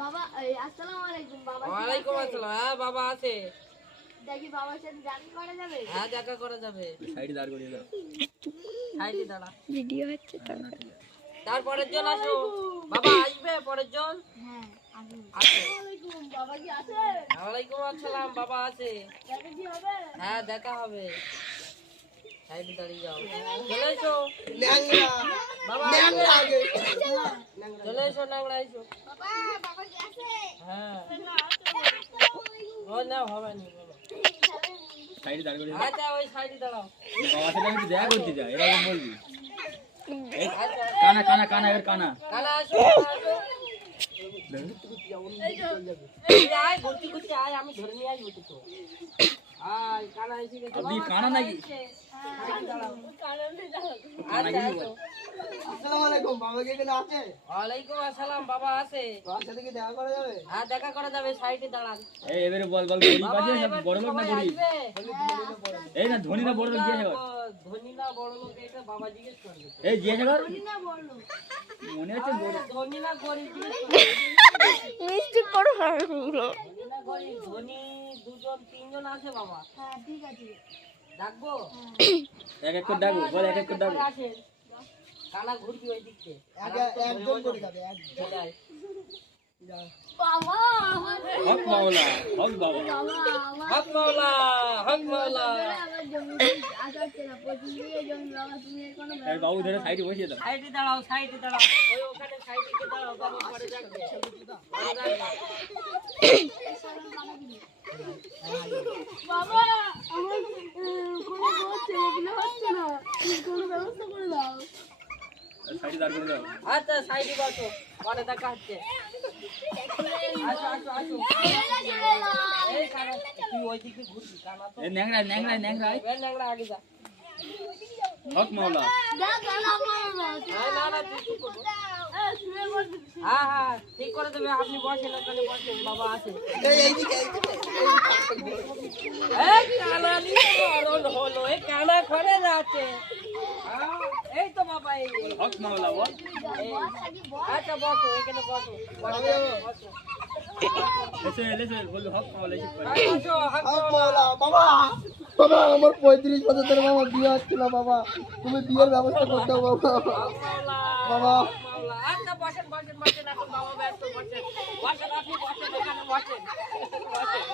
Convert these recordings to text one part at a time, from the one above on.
বাবা আসসালামু আলাইকুম বাবা। ওয়ালাইকুম আসসালাম। হ্যাঁ বাবা আছে। দেখি বাবার সাথে দেখা করা যাবে? হ্যাঁ দেখা করা যাবে। সাইডে দাঁড় করিয়ে দাও। সাইডে দাঁড়া। ভিডিও হচ্ছে তো। তারপরের জন আসো। বাবা আসবে পরের জন? হ্যাঁ আসুন। আছে। আসসালামু আলাইকুম বাবা কি আছে? ওয়ালাইকুম আসসালাম। বাবা আছে। দেখা কি হবে? হ্যাঁ দেখা হবে। সাইডে দাঁড়িয়ে যাও। চলে এসো। বাবা চলে এসো, ন্যাংরা এসো। বাবা বাবা কি আছে? হ্যাঁ ও না হবে না বলো। সাইডে দাঁড় করিয়ে দাও। আচ্ছা ওই সাইডে দাঁড়াও। বাবার সাথে একটু দেখা করতে যা, এরকম বলবি। এই আচ্ছা কানা কানা কানা এর কানা। কানা আসো, কানা আসো। এই আয় ঘুরতে ঘুরতে আয়, আমি ধরে নিয়ে আসবো তো। আয় কানা এসে গেছে। আপনি বাবা, কানা নাকি? এসছে। সাইডে দাঁড়াও। কানা আচ্ছা কি আসো। আসসালামু আলাইকুম, বাবা কি এখানে আছে? ওয়ালাইকুম আসসালাম। বাবা আছে। বাবার সাথে কি দেখা করা যাবে? হ্যাঁ দেখা করা যাবে, সাইডে দাঁড়ান। এই এবারে বল বল গরিব বাবা আছে না এবার বড় লোক না সবাই গরিব? আসবে? এই না ধনী না বড় লোক জিজ্ঞাসা কর। ধনী না বড় লোক এটা বাবা জিজ্ঞেস করবে। এই জিজ্ঞাসা কর। না বললো। মনে হচ্ছে বড়। ধনী না গরিব জিজ্ঞেস করবে। মিষ্টি করে হবে পুরো। ধনী না গরিব, ধনী দুজন তিনজন আছে বাবা। হ্যাঁ ঠিক আছে। ডাকবো? এক এক করে ডাকো, বল এক এক করে ডাকো। আসেন। কানা ঘুরবি ওই দিক থেকে। একজন করে যাবে, একজন। চলে আয়। বাবা হক মাওলা, হক বাবা। হক মাওলা, হক মাওলা। আমার জমি আসাচ্ছে না, পঁচিশ বিঘে জমি বাবা, তুমি এর কোনো এই বাবু ধরে সাইডে বসিয়ে দাও। সাইডে দাঁড়াও, সাইডে দাঁড়াও। ওই ওখানে সাইডে গিয়ে দাঁড়াও, বাবা পরে ডাকবে। পরে ডাকবে। বাবা আমার কোনো ছেলেগুলো হচ্ছে না, কোনো ব্যবস্থা করে দাও। সাইডে দাঁড় করে দাও। আচ্ছা সাইডে বসো, পরে দেখা হচ্ছে। আসো আসো আসো। এই কানা তুই ওই দিকে ঘুরবি, কানা তো এই ন্যাংরা ন্যাংরা ন্যাংরা। এই ন্যাংরা আগে যা। হক মাওলা। না না তুই কি করবো? হ্যাঁ হ্যাঁ ঠিক করে দেবে, আপনি বসেন ওখানে বসেন, বাবা আছে। এইদিকে এই কানা নিয়ে মরণ হলো, এই কানা ঘরে যাচ্ছে। হ্যাঁ, এই তো বাবা এই। হক মাওলা বল। এই। আচ্ছা বসো, এখানে বসো। বসো, বসো। এসে এসে বল হক মাওলা এসে পড়ে। এই বসো, হাত হক তোলো। মাওলা। বাবা বাবা আমার 35 বছর ধরে বাবা বিয়ে হচ্ছে না বাবা, তুমি বিয়ের ব্যবস্থা করতে দাও বাবা। হক মাওলা, বাবা। হক মাওলা। আচ্ছা বসেন বসেন বসেন, এখন বাবা ব্যস্ত, বসেন বসেন, আপনি বসেন এখানে বসেন। বসেন।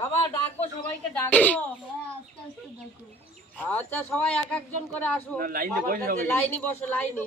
বাবা ডাকবো, সবাইকে ডাকবো। হ্যাঁ আস্তে আস্তে দেখো। আচ্ছা সবাই এক একজন করে আসো। না, লাইনে বাবার বসে কাছে সবাই। লাইনে বসো, লাইনে।